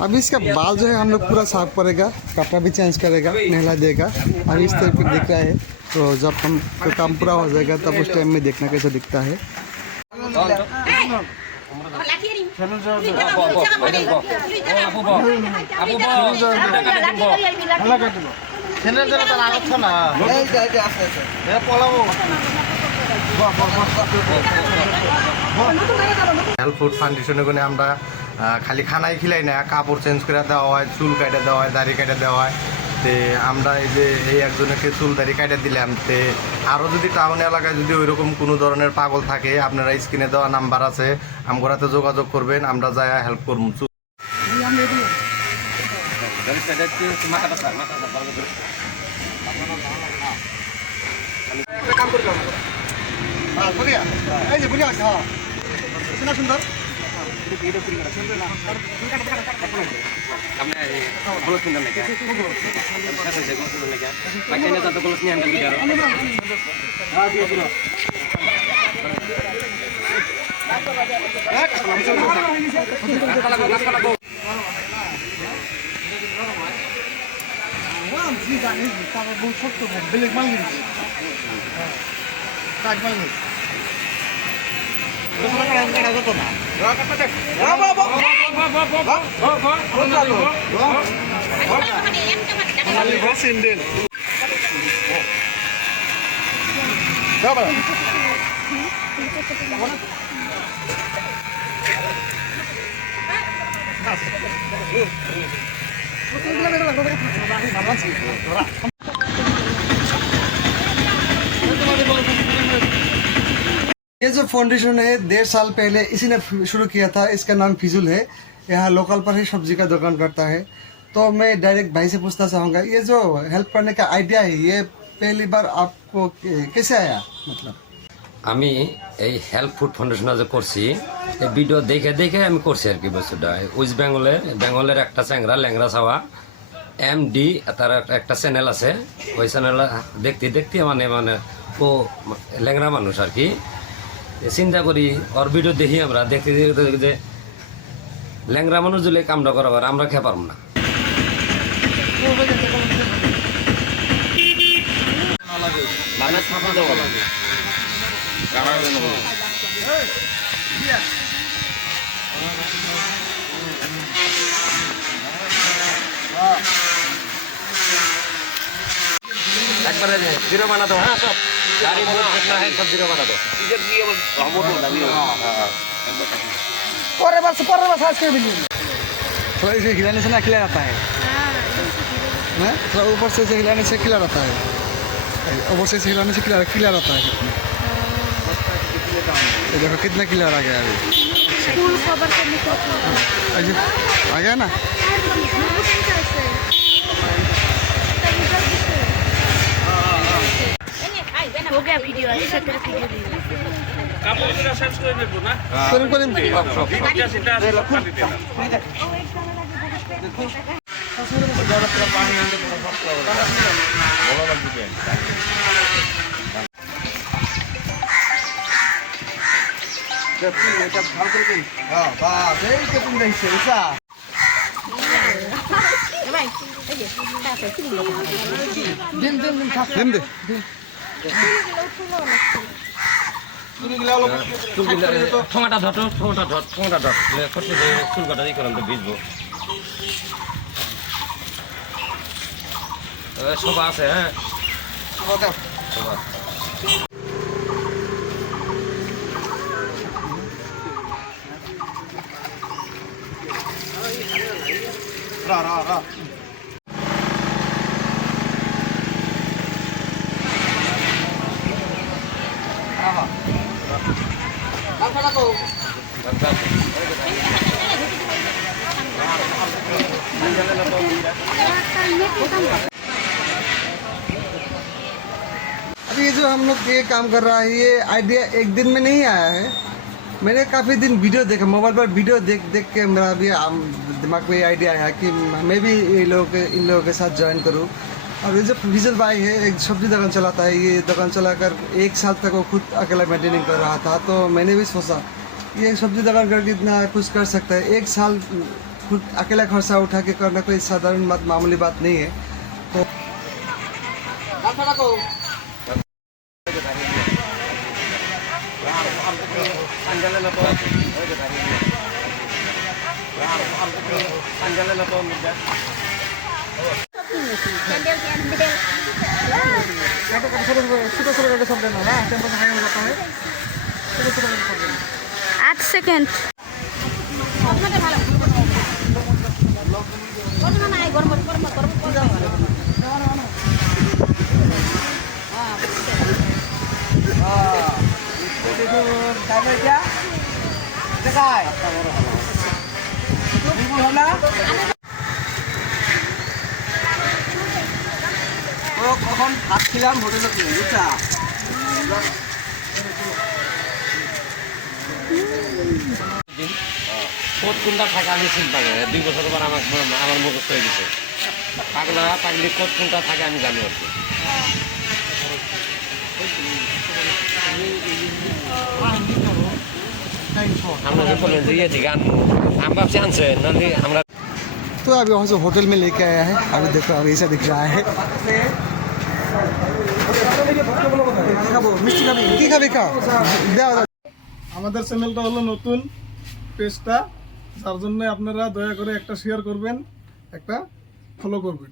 अभी इसका बाल जो है हम लोग पूरा साफ करेगा, कपड़ा भी चेंज करेगा, नहला देगा। अभी इस तरह दिख रहा है, तो जब हम काम पूरा हो जाएगा तब उस टाइम में देखना कैसे दिखता है। হেল্প ফুড ফাউন্ডেশনে কোনে আমরা খালি খানাই খিলাই না, কাপড় চেঞ্জ করে দেওয়া হয়, চুল কাটা দেওয়া হয়, দাড়ি কাটা দেওয়া হয়। তে আমরা এই যে এই একজনকে চুল দাড়ি কাটা দিলাম। তে আরও যদি টাউন এলাকায় যদি ওইরকম কোনো ধরনের পাগল থাকে, আপনারা স্ক্রিনে দেওয়া নাম্বার আছে, আমগোরাতে যোগাযোগ করবেন, আমরা যাই হেল্প করবো। সুন্দর বেলেগ মাল ये जो फाउंडेशन है 1.5 साल पहले इसी ने शुरू किया था। इसका नाम फिजुल है। यहाँ लोकल पर ही सब्जी का दुकान करता है। तो मैं डायरेक्ट भाई से पूछना चाहूँगा, ये जो हेल्प करने का आइडिया है ये पहली बार आपको कैसे आया? मतलब আমি এই হেল্প ফুড ফাউন্ডেশনে যে করছি, এই ভিডিও দেখে দেখে আমি করছি আর কি। বস্তুটা ওয়েস্ট বেঙ্গলের একটা চ্যাংরা ল্যাংরা ছাওয়া MD, তার একটা চ্যানেল আছে। ওই চ্যানেল দেখতে দেখতে মানে ও ল্যাংরা মানুষ আর কি। চিন্তা করি ওর ভিডিও দেখি, আমরা দেখতে দেখতে যে ল্যাংরা মানুষ যদি কামটা করাবার আমরা খেয়ে পারব না। একবারে জিরো বানা দো। হ্যাঁ, সব গাড়ি बहुत कितना है, सब जीरो बना दो। इधर भी हम वो लगी। हां और बस आज के भी थोड़ा इसे हिलाने से ना खिला जाता है। हाँ, थोड़ा ऊपर से हिलाने से खिला रहता है, ऊपर से हिलाने से खिला रहता है। ये देखो कितना क्लियर आ गया अभी। फुल कवर करने को आ गया ना। हो गया वीडियो, अच्छा तेरा वीडियो কাপড়গুলো শেষ করে দেব না। करीब ঠোঙাটা ধর, চুল কাটা দিয়ে করেন তো ভিজবো। সবা আছে। হ্যাঁ, সবা अभी ये जो हम लोग ये काम कर रहा है, ये आइडिया एक दिन में नहीं आया है। मैंने काफ़ी दिन वीडियो देखा, मोबाइल पर वीडियो देख देख के मेरा भी दिमाग में ये आइडिया आया कि मैं भी इन लोगों के साथ ज्वाइन करूं। और ये जो विजल भाई है, एक सब्जी दुकान चलाता है। ये दुकान चलाकर 1 साल तक वो खुद अकेला मेंटेनिंग कर रहा था। तो मैंने भी सोचा ये सब्जी दुकान करके इतना कुछ कर सकता है। 1 साल खुद अकेला खर्चा उठा के करना कोई साधारण बात मामूली बात नहीं है। तो आठ सेकेंड কখন ভাত খিলাম হোটেলে বুঝছা কোট কোনটা থাকে আমি চিন্তা করি 2 বছর পর আমার মুখস্থ হয়ে গেছে পাগলা পাগলি কোট কোনটা থাকে আমি জানি আর কি আমরা যে বলেন যে এই গান हम बाप से आंसर नाले हमरा तो अभी वहाँ से होटल में लेके आया है। अभी देखो अभी ऐसा दिख रहा है। मिष्टी खाबी की खाबी खाओ দাও আমাদের চ্যানেলটা হলো নতুন পেজটা, যার জন্য আপনারা দয়া করে একটা শেয়ার করবেন, একটা ফলো করবেন।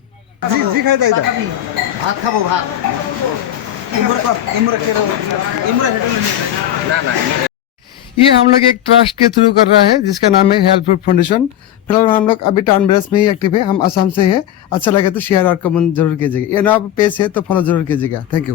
जी जी खाई दाई ভাত খাবো ভাত না না ये हम लोग एक ट्रस्ट के थ्रू कर रहा है जिसका नाम है हेल्प फूड फाउंडेशन। फिलहाल हम लोग अभी टाउन ब्रस में ही एक्टिव है। हम आसाम से है। अच्छा लगे तो शेयर और कमेंट जरूर कीजिएगा। ये नया पेज है तो फॉलो जरूर कीजिएगा। Thank you.